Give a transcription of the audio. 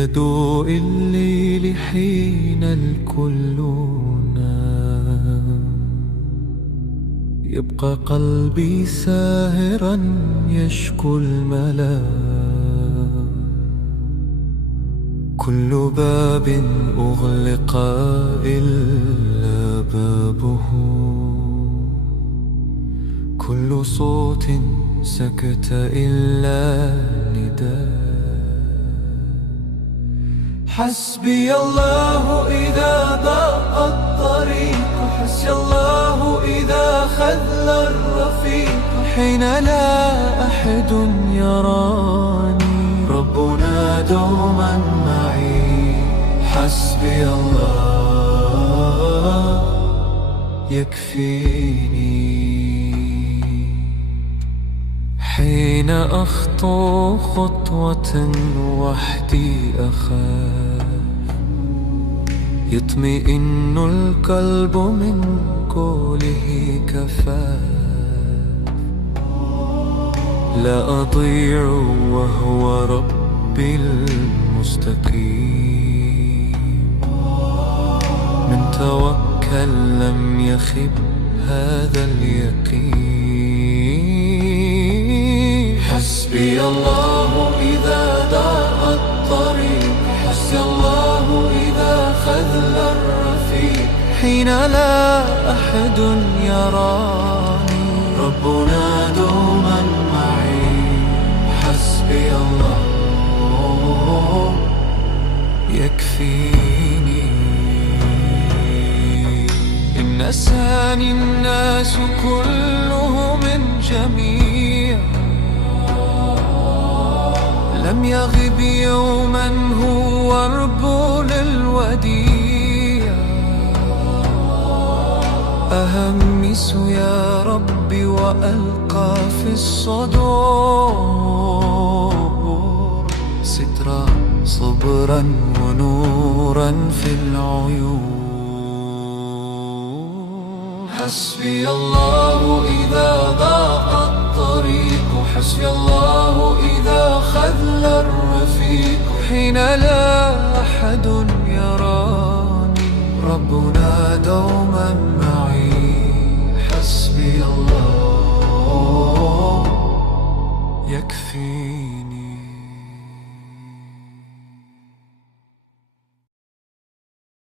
بهدوء الليل حين الكل نام، يبقى قلبي ساهرا يشكو الملام. كل باب أغلق إلا بابه، كل صوت سكت إلا نداء. حسبي الله إذا ضاق الطريق، حسبي الله إذا خذل الرفيق، حين لا أحد يراني ربنا دوما معي. حسبي الله يكفيني حين أخطو خطوة وحدي أخاف، يطمئن القلب من قوله كفاف. لا أضيع وهو ربي المستقيم، من توكل لم يخب هذا اليقين. حسبي الله إذا ضاق الطريق، حسبي الله إذا خذل الرفيق، حين لا أحد يراني ربنا دوما معي. حسبي الله يكفيني. إن نساني الناس كلهم جميع، لم يغب يوما هو رب للوديع. أهمس يا ربي وألقى في الصدور سترا صبرا ونورا في العيون. حسبي الله إذا ضاق الطريق، حسبي الله إذا خذل الرفيق، حين لا أحد يراني ربنا دوما معي.